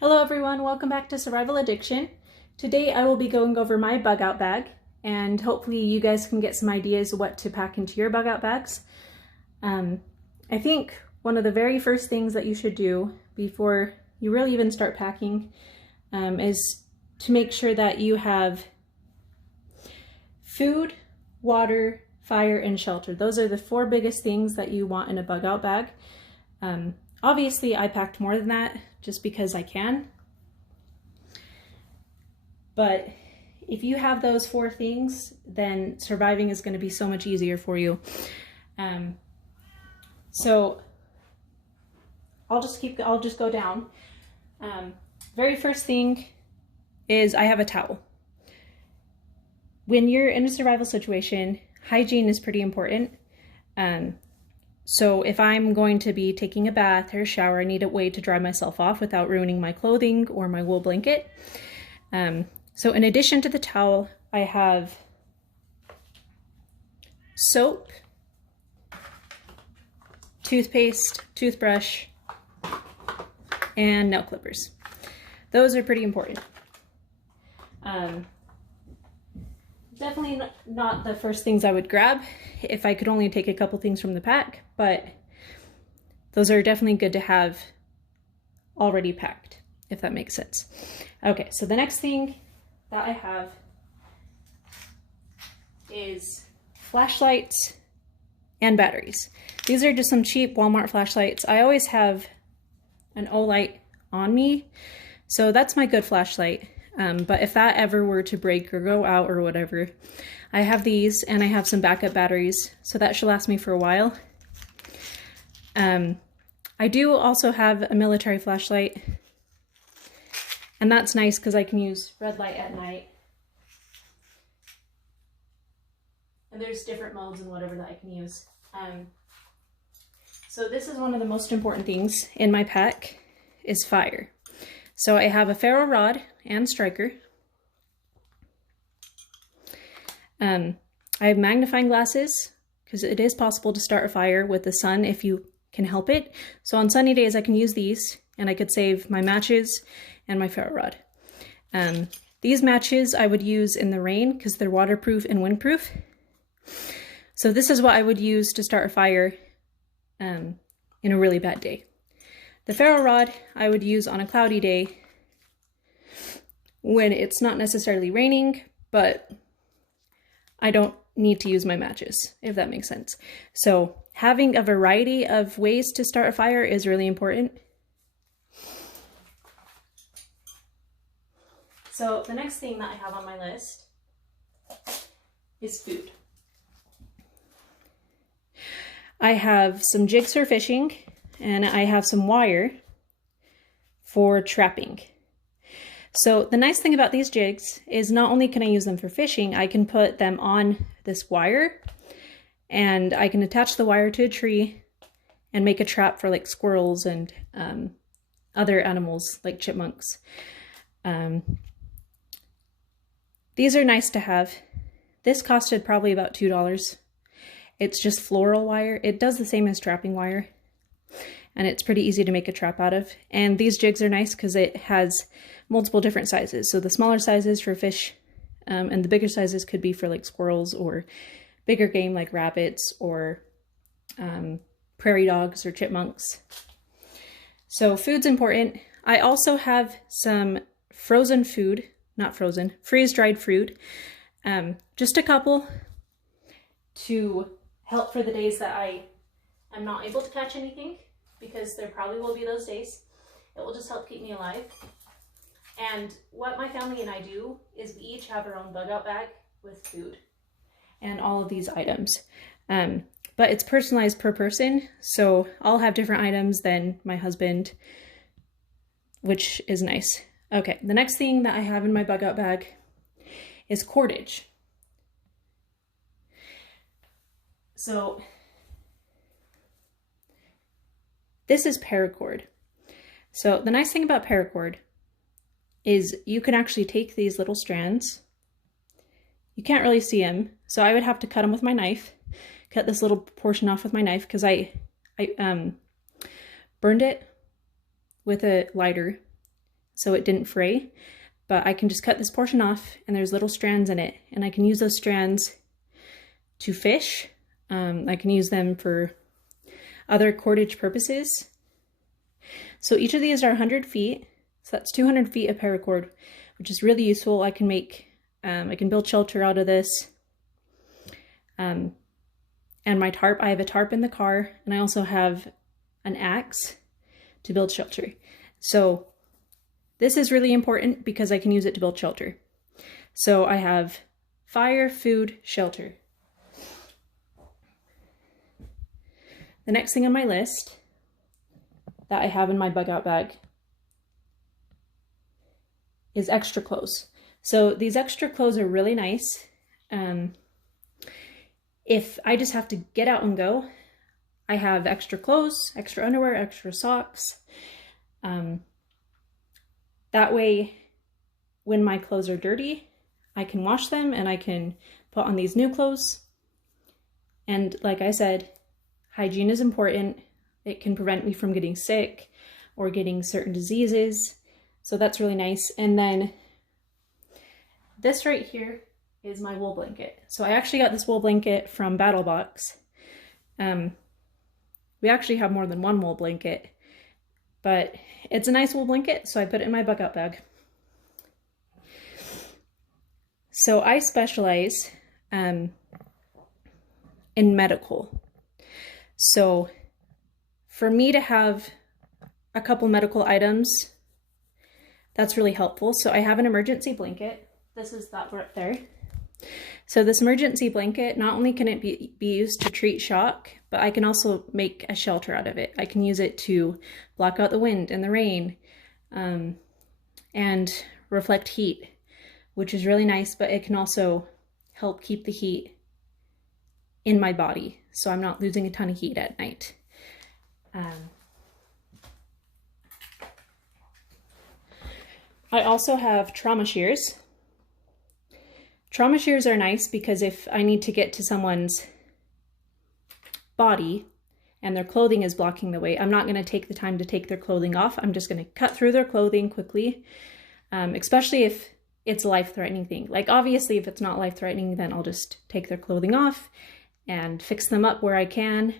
Hello everyone, welcome back to Survival Addiction. Today I will be going over my bug out bag and hopefully you guys can get some ideas what to pack into your bug out bags. I think one of the very first things that you should do before you really even start packing is to make sure that you have food, water, fire, and shelter. Those are the four biggest things that you want in a bug out bag. Obviously I packed more than that just because I can. But if you have those four things, then surviving is going to be so much easier for you. So I'll just go down. Very first thing is I have a towel. When you're in a survival situation, hygiene is pretty important. So if I'm going to be taking a bath or a shower, I need a way to dry myself off without ruining my clothing or my wool blanket. So in addition to the towel, I have soap, toothpaste, toothbrush, and nail clippers. Those are pretty important. Definitely not the first things I would grab if I could only take a couple things from the pack, but those are definitely good to have already packed, if that makes sense. Okay, so the next thing that I have is flashlights and batteries. These are just some cheap Walmart flashlights. I always have an O-light on me, so that's my good flashlight. But if that ever were to break or go out or whatever, I have these and I have some backup batteries, so that should last me for a while. I do also have a military flashlight, and that's nice because I can use red light at night. And there's different modes and whatever that I can use. So this is one of the most important things in my pack is fire. So I have a ferro rod and striker. I have magnifying glasses because it is possible to start a fire with the sun if you can help it. So on sunny days I can use these and I could save my matches and my ferro rod. These matches I would use in the rain because they're waterproof and windproof. So this is what I would use to start a fire in a really bad day. The ferro rod I would use on a cloudy day when it's not necessarily raining, but I don't need to use my matches, if that makes sense. So having a variety of ways to start a fire is really important. So the next thing that I have on my list is food. I have some jigs for fishing, and I have some wire for trapping. So the nice thing about these jigs is not only can I use them for fishing, I can put them on this wire and I can attach the wire to a tree and make a trap for like squirrels and other animals like chipmunks. These are nice to have. This costed probably about $2. It's just floral wire. It does the same as trapping wire, and it's pretty easy to make a trap out of. And these jigs are nice because it has multiple different sizes. So the smaller sizes for fish, and the bigger sizes could be for like squirrels or bigger game like rabbits or prairie dogs or chipmunks. So food's important. I also have some frozen food, not frozen, freeze-dried fruit. Just a couple to help for the days that I'm not able to catch anything, because there probably will be those days. It will just help keep me alive. And what my family and I do is we each have our own bug out bag with food and all of these items. But it's personalized per person, so I'll have different items than my husband, which is nice. Okay, the next thing that I have in my bug out bag is cordage. So this is paracord. So the nice thing about paracord is you can actually take these little strands. You can't really see them, so I would have to cut them with my knife, cut this little portion off with my knife because I burned it with a lighter so it didn't fray, but I can just cut this portion off and there's little strands in it, and I can use those strands to fish. I can use them for other cordage purposes. So each of these are 100 feet, so that's 200 feet of paracord, which is really useful. I can build shelter out of this. And my tarp, I have a tarp in the car, and I also have an axe to build shelter. So this is really important because I can use it to build shelter. So I have fire, food, shelter. The next thing on my list that I have in my bug out bag is extra clothes. So these extra clothes are really nice. If I just have to get out and go, I have extra clothes, extra underwear, extra socks. That way, when my clothes are dirty, I can wash them and I can put on these new clothes. And like I said, hygiene is important. It can prevent me from getting sick or getting certain diseases. So that's really nice. And then this right here is my wool blanket. So I actually got this wool blanket from BattleBox. We actually have more than one wool blanket, but it's a nice wool blanket, so I put it in my bug out bag. So I specialize in medical. So for me to have a couple medical items, that's really helpful. So I have an emergency blanket. This is that right there. So this emergency blanket, not only can it be used to treat shock, but I can also make a shelter out of it. I can use it to block out the wind and the rain, and reflect heat, which is really nice, but it can also help keep the heat in my body, so I'm not losing a ton of heat at night. I also have trauma shears. Trauma shears are nice because if I need to get to someone's body and their clothing is blocking the way, I'm not going to take the time to take their clothing off. I'm just going to cut through their clothing quickly, especially if it's a life-threatening thing. Like obviously if it's not life-threatening, then I'll just take their clothing off and fix them up where I can.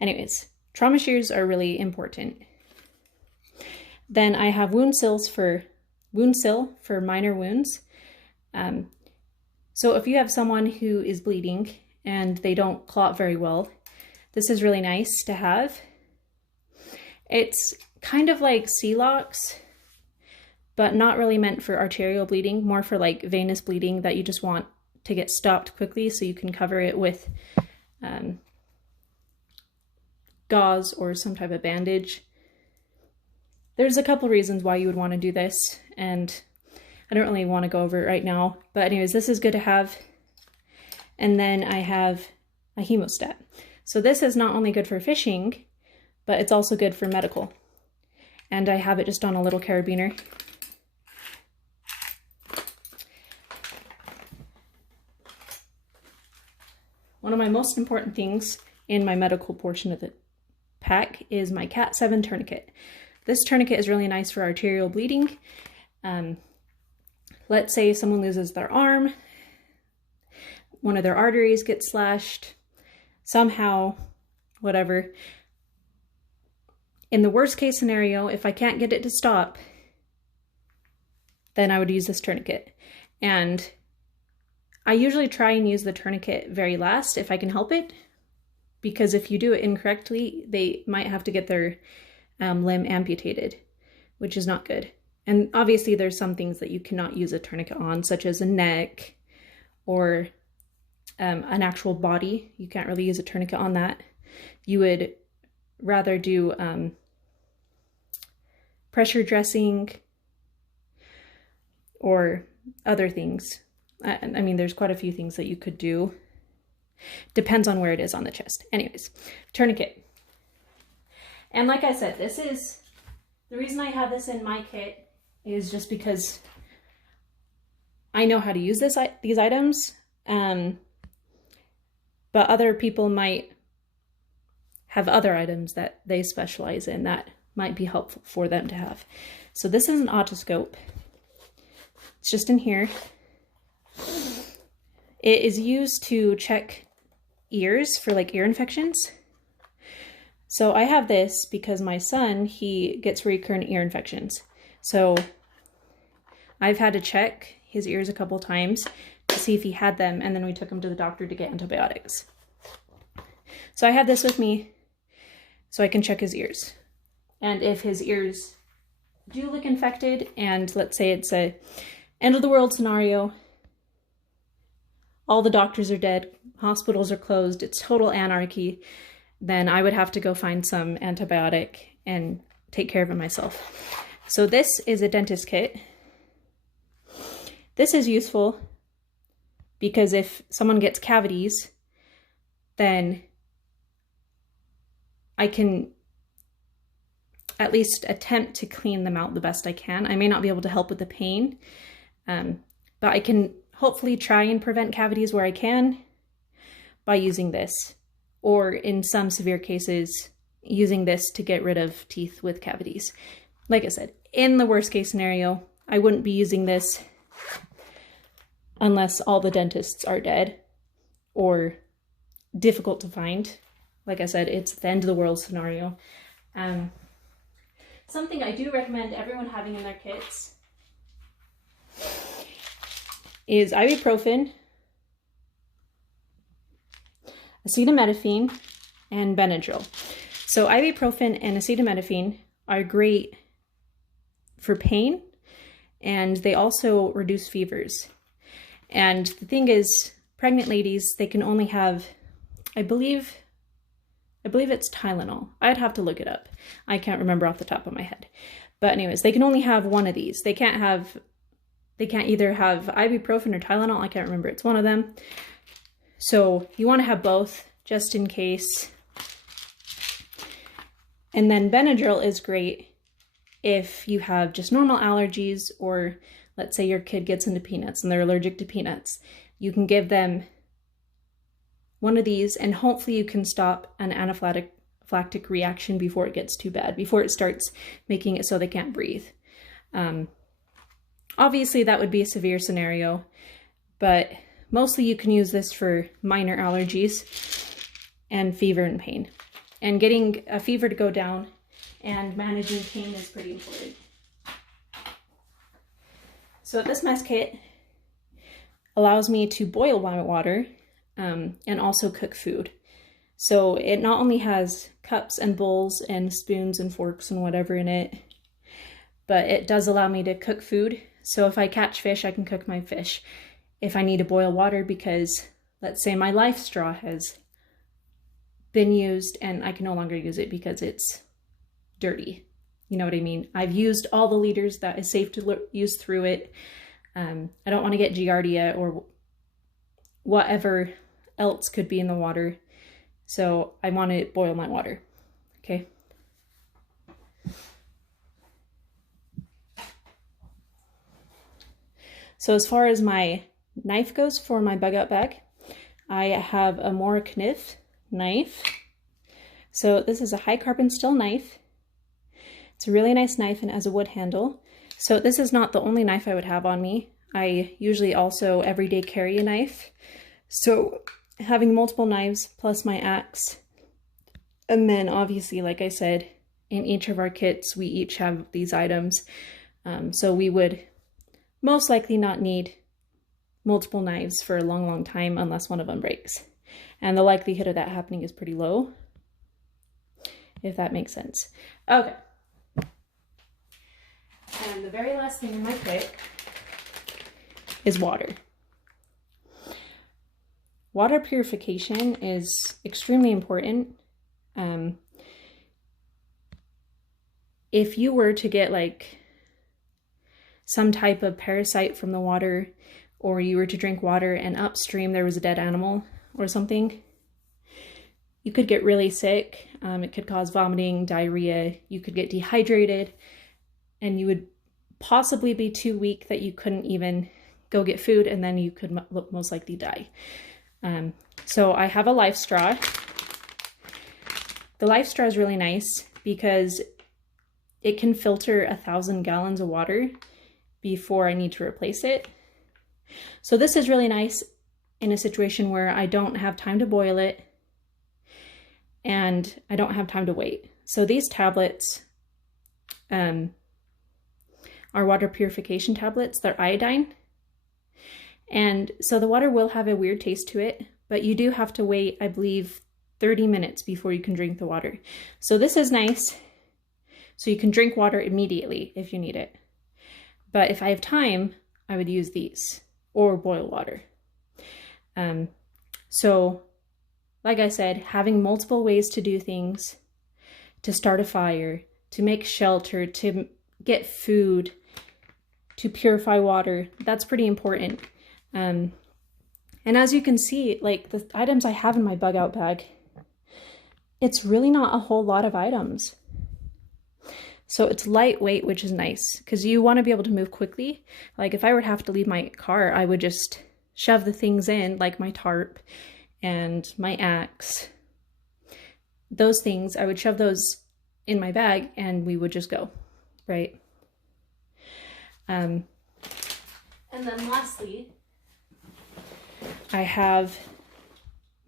Anyways, trauma shears are really important. Then I have wound sill for minor wounds. So if you have someone who is bleeding and they don't clot very well, this is really nice to have. It's kind of like Celox, but not really meant for arterial bleeding, more for like venous bleeding that you just want to get stopped quickly, so you can cover it with gauze or some type of bandage. There's a couple reasons why you would want to do this, and I don't really want to go over it right now, but anyways, this is good to have. And then I have a hemostat. So this is not only good for fishing, but it's also good for medical. And I have it just on a little carabiner. One of my most important things in my medical portion of the pack is my Cat 7 tourniquet. This tourniquet is really nice for arterial bleeding. Let's say someone loses their arm, one of their arteries gets slashed, somehow, whatever. In the worst case scenario, if I can't get it to stop, then I would use this tourniquet. And I usually try and use the tourniquet very last if I can help it, because if you do it incorrectly, they might have to get their limb amputated, which is not good. And obviously there's some things that you cannot use a tourniquet on, such as a neck or an actual body. You can't really use a tourniquet on that. You would rather do pressure dressing or other things. I mean, there's quite a few things that you could do. Depends on where it is on the chest. Anyways, tourniquet. And like I said, this is, the reason I have this in my kit is just because I know how to use these items, but other people might have other items that they specialize in that might be helpful for them to have. So this is an otoscope. It's just in here. It is used to check ears for like ear infections. So I have this because my son, he gets recurrent ear infections. So I've had to check his ears a couple times to see if he had them, and then we took him to the doctor to get antibiotics. So I have this with me so I can check his ears. And if his ears do look infected, and let's say it's a end of the world scenario, all the doctors are dead, hospitals are closed, it's total anarchy, then I would have to go find some antibiotic and take care of it myself. So this is a dentist kit. This is useful because if someone gets cavities, then I can at least attempt to clean them out the best I can. I may not be able to help with the pain, but I can hopefully try and prevent cavities where I can by using this, or in some severe cases, using this to get rid of teeth with cavities. Like I said, in the worst case scenario, I wouldn't be using this unless all the dentists are dead or difficult to find. Like I said, it's the end of the world scenario. Something I do recommend everyone having in their kits is ibuprofen, acetaminophen, and Benadryl. So ibuprofen and acetaminophen are great for pain, and they also reduce fevers. And the thing is, pregnant ladies, they can only have, I believe it's Tylenol. I'd have to look it up. I can't remember off the top of my head. But anyways, they can only have one of these. They can't either have ibuprofen or Tylenol. I can't remember. It's one of them. So you want to have both just in case. And then Benadryl is great if you have just normal allergies, or let's say your kid gets into peanuts and they're allergic to peanuts. You can give them one of these, and hopefully you can stop an anaphylactic reaction before it gets too bad, before it starts making it so they can't breathe. Obviously that would be a severe scenario, but mostly you can use this for minor allergies and fever and pain. And getting a fever to go down and managing pain is pretty important. So this mess kit allows me to boil my water and also cook food. So it not only has cups and bowls and spoons and forks and whatever in it, but it does allow me to cook food. So if I catch fish, I can cook my fish. If I need to boil water because, let's say, my life straw has been used and I can no longer use it because it's dirty. You know what I mean? I've used all the liters that is safe to use through it. I don't want to get Giardia or whatever else could be in the water. So I want to boil my water. Okay. So as far as my knife goes for my bug out bag, I have a more kniff knife. So this is a high carbon steel knife. It's a really nice knife and has a wood handle. So this is not the only knife I would have on me. I usually also everyday carry a knife. So having multiple knives plus my axe. And then obviously, like I said, in each of our kits, we each have these items. So we would most likely not need multiple knives for a long, long time unless one of them breaks. And the likelihood of that happening is pretty low, if that makes sense. Okay. And the very last thing in my kit is water. Water purification is extremely important. If you were to get like some type of parasite from the water, or you were to drink water and upstream there was a dead animal or something, you could get really sick. It could cause vomiting, diarrhea, you could get dehydrated, and you would possibly be too weak that you couldn't even go get food, and then you could most likely die. So I have a life straw. The life straw is really nice because it can filter 1,000 gallons of water before I need to replace it. So this is really nice in a situation where I don't have time to boil it and I don't have time to wait. So these tablets are water purification tablets. They're iodine. And so the water will have a weird taste to it, but you do have to wait, I believe, 30 minutes before you can drink the water. So this is nice. So you can drink water immediately if you need it. But if I have time, I would use these or boil water. So like I said, having multiple ways to do things, to start a fire, to make shelter, to get food, to purify water, that's pretty important. And as you can see, like the items I have in my bug out bag, it's really not a whole lot of items. So it's lightweight, which is nice because you want to be able to move quickly. Like if I were to have to leave my car, I would just shove the things in, like my tarp and my axe. Those things, I would shove those in my bag and we would just go, right? And then lastly, I have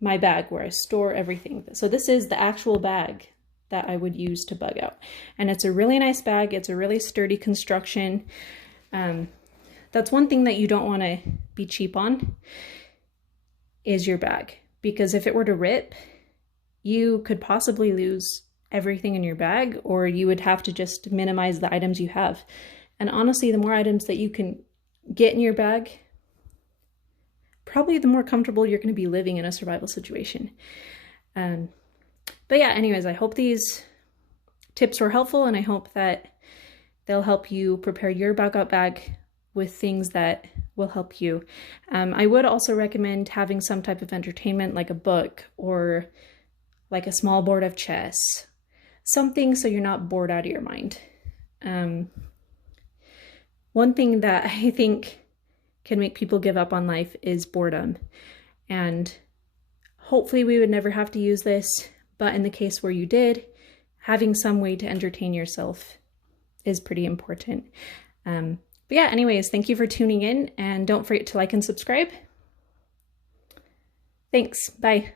my bag where I store everything. So this is the actual bag that I would use to bug out. And it's a really nice bag. It's a really sturdy construction. That's one thing that you don't want to be cheap on is your bag. Because if it were to rip, you could possibly lose everything in your bag, or you would have to just minimize the items you have. And honestly, the more items that you can get in your bag, probably the more comfortable you're going to be living in a survival situation. But yeah, anyways, I hope these tips were helpful, and I hope that they'll help you prepare your bug out bag with things that will help you. I would also recommend having some type of entertainment like a book or like a small board of chess, something so you're not bored out of your mind. One thing that I think can make people give up on life is boredom. And hopefully we would never have to use this, but in the case where you did, having some way to entertain yourself is pretty important. But yeah, anyways, thank you for tuning in, and don't forget to like and subscribe. Thanks, bye.